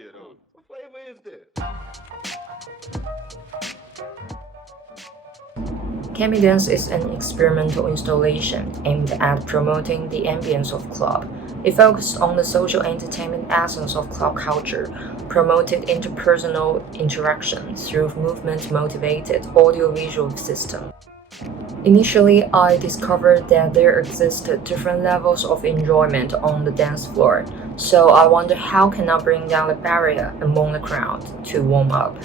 Skittles. What flavor is this? Camidance is an experimental installation aimed at promoting the ambience of club. It focused on the social entertainment essence of club culture, promoted interpersonal interaction through movement-motivated audiovisual system. Initially, I discovered that there existed different levels of enjoyment on the dance floor, so I wondered how can I bring down the barrier among the crowd to warm up.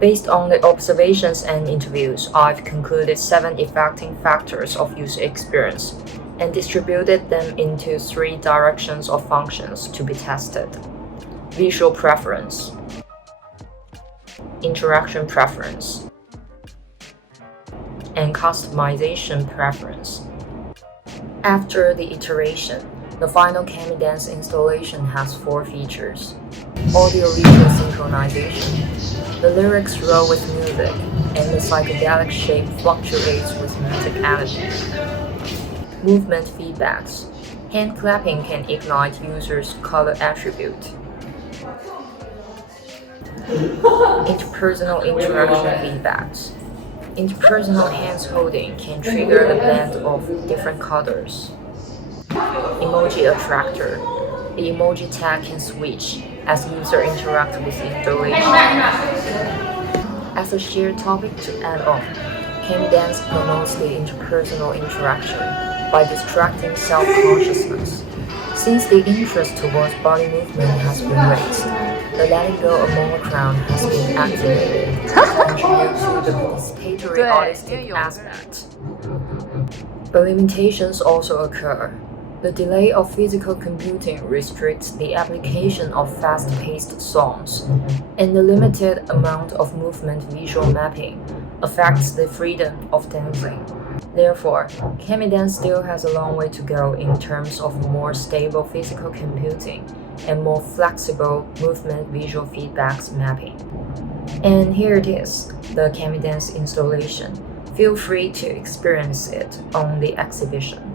Based on the observations and interviews, I've concluded 7 affecting factors of user experience and distributed them into 3 directions of functions to be tested: visual preference, interaction preference, and customization preference. After the iteration, the final Camidance installation has 4 features: audio-visual synchronization. The lyrics roll with music, and the psychedelic shape fluctuates with musicality. Movement feedbacks. Hand clapping can ignite users' color attribute. Interpersonal interaction feedbacks. Interpersonal hands holding can trigger the blend of different colors. Emoji attractor. The emoji tag can switch as user interact with installation. As a shared topic to add on, Camidance promotes the interpersonal interaction by distracting self-consciousness. Since the interest towards body movement has been raised, the letting go among the crowd has been activated to contribute to the participatory artistic aspect. But limitations also occur. The delay of physical computing restricts the application of fast-paced songs, and the limited amount of movement visual mapping affects the freedom of dancing. Therefore, Camidance still has a long way to go in terms of more stable physical computing and more flexible movement visual feedbacks mapping. And here it is, the Camidance installation. Feel free to experience it on the exhibition.